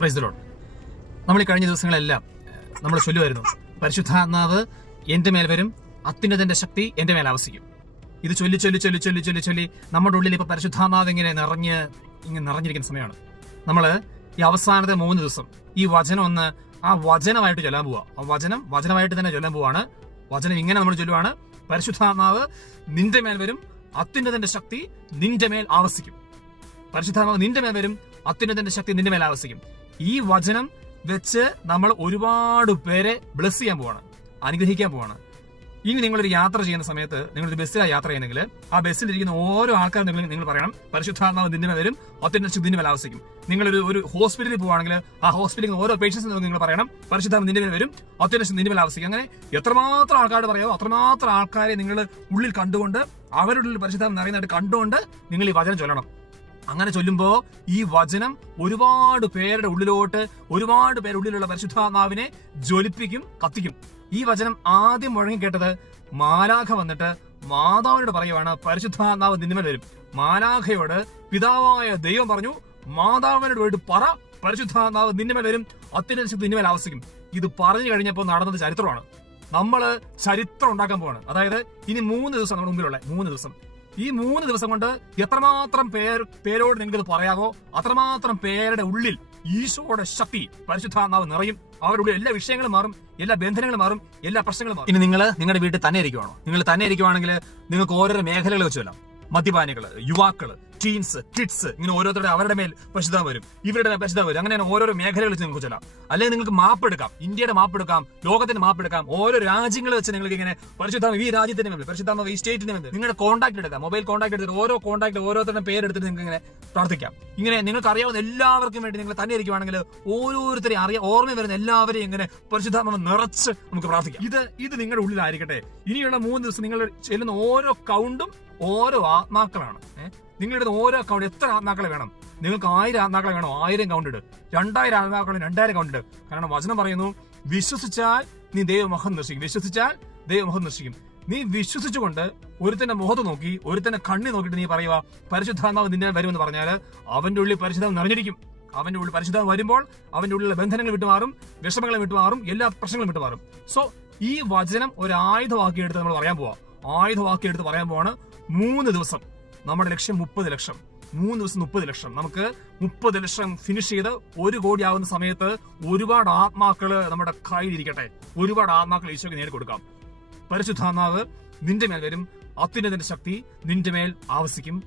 Praise the Lord. നമ്മൾ ഈ കഴിഞ്ഞ ദിവസങ്ങളെല്ലാം നമ്മൾ ചൊല്ലുമായിരുന്നു, പരിശുദ്ധാത്മാവ് എന്റെ മേൽ വരും, അത്യുന്നതന്റെ ശക്തി എന്റെ മേൽ ആവസിക്കും. ഇത് ചൊല്ലി ചൊല്ലി ചൊല്ലി ചൊല്ലി ചൊല്ലി ചൊല്ലി നമ്മുടെ ഉള്ളിൽ ഇപ്പൊ പരിശുദ്ധാത്മാവ് ഇങ്ങനെ നിറഞ്ഞിരിക്കുന്ന സമയമാണ്. നമ്മൾ ഈ അവസാനത്തെ 3 ദിവസം ഈ വചനം ഒന്ന് ആ വചനമായിട്ട് ചൊല്ലാൻ പോവാ. ആ വചനമായിട്ട് തന്നെ ചൊല്ലാൻ പോവാണ്. വചനം ഇങ്ങനെ നമ്മൾ ചൊല്ലുവാണ്, പരിശുദ്ധാത്മാവ് നിന്റെ മേൽ വരും, അത്യുന്നതന്റെ ശക്തി നിന്റെ മേൽ ആവസിക്കും. പരിശുദ്ധാത്മാവ് നിന്റെ മേൽ വരും, അത്യുന്നതന്റെ ശക്തി നിന്റെ മേൽ ആവസിക്കും. ഈ വചനം വെച്ച് നമ്മൾ ഒരുപാട് പേരെ ബ്ലെസ് ചെയ്യാൻ പോവാണ്, അനുഗ്രഹിക്കാൻ പോവാണ്. ഇനി നിങ്ങളൊരു യാത്ര ചെയ്യുന്ന സമയത്ത്, നിങ്ങളൊരു ബസ്സിലാണ് യാത്ര ചെയ്യുന്നെങ്കിൽ ആ ബസ്സിലിരിക്കുന്ന ഓരോ ആൾക്കാരും നിങ്ങൾ പറയണം, പരിശുദ്ധാത്മാവ് നിന്റെ മേൽ വരും, അത്യുന്നത ശക്തി നിന്റെ മേൽ ആവസിക്കും. നിങ്ങളൊരു ഹോസ്പിറ്റലിൽ പോവുകയാണെങ്കിൽ ആ ഹോസ്പിറ്റലിൽ ഓരോ പേഷ്യൻസിനും നിങ്ങൾ പറയണം, പരിശുദ്ധാത്മാവ് നിന്റെ മേൽ വരും, അത്യുന്നത ശക്തി നിന്റെ മേൽ ആവസിക്കും. അങ്ങനെ എത്രമാത്രം ആൾക്കാരോട് പറയാമോ അത്രമാത്രം ആൾക്കാരെ നിങ്ങൾ ഉള്ളിൽ കണ്ടുകൊണ്ട്, അവരുടെ ഉള്ളിൽ പരിശുദ്ധാത്മാവ് നിറയുന്നതായിട്ട് കണ്ടുകൊണ്ട് നിങ്ങൾ ഈ വചനം ചൊല്ലണം. അങ്ങനെ ചൊല്ലുമ്പോ ഈ വചനം ഒരുപാട് പേരുടെ ഉള്ളിലോട്ട്, ഒരുപാട് പേരുടെ ഉള്ളിലുള്ള പരിശുദ്ധാത്മാവിനെ ജ്വലിപ്പിക്കും, കത്തിക്കും. ഈ വചനം ആദ്യം മുഴങ്ങിക്കേട്ടത് മാലാഖ വന്നിട്ട് മാതാവിനോട് പറയുവാണ്, പരിശുദ്ധാത്മാവ് നിന്മേൽ വരും. മാലാഖയോട് പിതാവായ ദൈവം പറഞ്ഞു, മാതാവിനോട് പോയിട്ട് പറ, പരിശുദ്ധാത്മാവ് നിന്മേൽ വരും, അത്യുന്നത ശക്തി നിന്മേൽ ആവസിക്കും. ഇത് പറഞ്ഞു കഴിഞ്ഞപ്പോൾ നടന്നത് ചരിത്രമാണ്. നമ്മള് ചരിത്രം ഉണ്ടാക്കാൻ പോവാണ്. അതായത് ഇനി 3 ദിവസം നമ്മുടെ മുമ്പിലുള്ള 3 ദിവസം. ഈ 3 ദിവസം കൊണ്ട് എത്രമാത്രം പേരോട് നിങ്ങൾക്ക് പറയാമോ അത്രമാത്രം പേരുടെ ഉള്ളിൽ ഈശോയുടെ ശക്തി, പരിശുദ്ധാത്മാവ് നിറയും. അവരുടെ ഉള്ളിൽ എല്ലാ വിഷയങ്ങളും മാറും, എല്ലാ ബന്ധനങ്ങളും മാറും, എല്ലാ പ്രശ്നങ്ങളും മാറും. ഇനി നിങ്ങൾ നിങ്ങളുടെ വീട്ടിൽ തന്നെ ഇരിക്കുവാണോ? നിങ്ങൾ തന്നെ ഇരിക്കുവാണെങ്കിൽ നിങ്ങൾക്ക് ഓരോരോ മേഖലകൾ വെച്ച് വരാം. മദ്യപാനികള്, യുവാക്കള്, ടീൻസ്, കിഡ്സ്, ഇങ്ങനെ ഓരോരുത്തരുടെ അവരുടെ മേൽ പരിശുദ്ധം വരും, ഇവരുടെ മേൽ പരിശുദ്ധം വരും. അങ്ങനെ ഓരോ മേഖലകൾ വെച്ച് നിങ്ങൾക്ക് ചൊല്ലാം. അല്ലെങ്കിൽ നിങ്ങൾക്ക് മാപ്പ് എടുക്കാം, ഇന്ത്യയുടെ മാപ്പ് എടുക്കാം, ലോകത്തിന്റെ മാപ്പ് എടുക്കാം. ഓരോ രാജ്യങ്ങൾ വെച്ച് നിങ്ങൾക്ക് ഇങ്ങനെ പരിശുദ്ധാത്മാവ് ഈ രാജ്യത്തിന്റെ മേൽ, പരിശുദ്ധാത്മാവ് ഈ സ്റ്റേറ്റിന്റെ മേൽ നിങ്ങളുടെ കോൺടാക്ട് എടുക്കാം. മൊബൈൽ കോൺടാക്ട് എടുത്തിട്ട് ഓരോ കോൺടാക്ട് ഓരോരുത്തരുടെ പേരെടുത്തിട്ട് നിങ്ങൾക്ക് ഇങ്ങനെ പ്രാർത്ഥിക്കാം. ഇങ്ങനെ നിങ്ങൾക്ക് അറിയാവുന്ന എല്ലാവർക്കും വേണ്ടി നിങ്ങൾ തന്നെ ഇരിക്കുവാണെങ്കിൽ ഓരോരുത്തരെയും ഓർമ്മ വരുന്ന എല്ലാവരെയും ഇങ്ങനെ പരിശുദ്ധാത്മാവ് നിറച്ച് നമുക്ക് പ്രാർത്ഥിക്കാം. ഇത് നിങ്ങളുടെ ഉള്ളിലായിരിക്കട്ടെ. ഇനിയുള്ള 3 ദിവസം നിങ്ങൾ ചെല്ലുന്ന ഓരോ കൗണ്ടും ഓരോ ആത്മാക്കളാണ്. നിങ്ങളുടെ ഓരോ കൗണ്ട് എത്ര ആത്മാക്കളെ വേണം? നിങ്ങൾക്ക് 1000 ആത്മാക്കളെ വേണോ? 1000 കൗണ്ട് ഇട്. 2000 ആത്മാക്കളെ 2000 കൗണ്ട് ഇട്. കാരണം വചനം പറയുന്നു, വിശ്വസിച്ചാൽ നീ ദൈവമുഖം ദർശിക്കും. വിശ്വസിച്ചാൽ ദൈവമുഖം ദർശിക്കും. നീ വിശ്വസിച്ചുകൊണ്ട് ഒരുത്തന്റെ മുഖത്ത് നോക്കി, ഒരുത്തന്റെ കണ്ണി നോക്കിയിട്ട് നീ പറയുക, പരിശുദ്ധാത്മാവ് നിന്നെ വരുമെന്ന് പറഞ്ഞാൽ അവന്റെ ഉള്ളിൽ പരിശുദ്ധാത്മാവ് നിറഞ്ഞിരിക്കും. അവന്റെ ഉള്ളിൽ പരിശുദ്ധാത്മാവ് വരുമ്പോൾ അവന്റെ ഉള്ളിലെ ബന്ധനങ്ങൾ വിട്ടുമാറും, വിഷമങ്ങളെ വിട്ടുമാറും, എല്ലാ പ്രശ്നങ്ങളും വിട്ടുമാറും. സോ ഈ വചനം ഒരു ആയുധമാക്കി എടുത്ത് നമ്മൾ പറയാൻ പോവാ. ആയുധമാക്കി എടുത്ത് പറയാൻ പോവാണ്. 3 ദിവസം നമ്മുടെ ലക്ഷ്യം 30 ലക്ഷം. 3 ദിവസം 30 ലക്ഷം. നമുക്ക് 30 ലക്ഷം ഫിനിഷ് ചെയ്ത് 1 കോടി ആവുന്ന സമയത്ത് ഒരുപാട് ആത്മാക്കള് നമ്മുടെ കയ്യിലിരിക്കട്ടെ. ഒരുപാട് ആത്മാക്കൾ ഈശോയ്ക്ക് നേടിക്കൊടുക്കാം. പരിശുദ്ധാത്മാവ് നിന്റെ മേൽ വരും, അത്യുന്നതന്റെ ശക്തി നിന്റെ മേൽ ആവസിക്കും.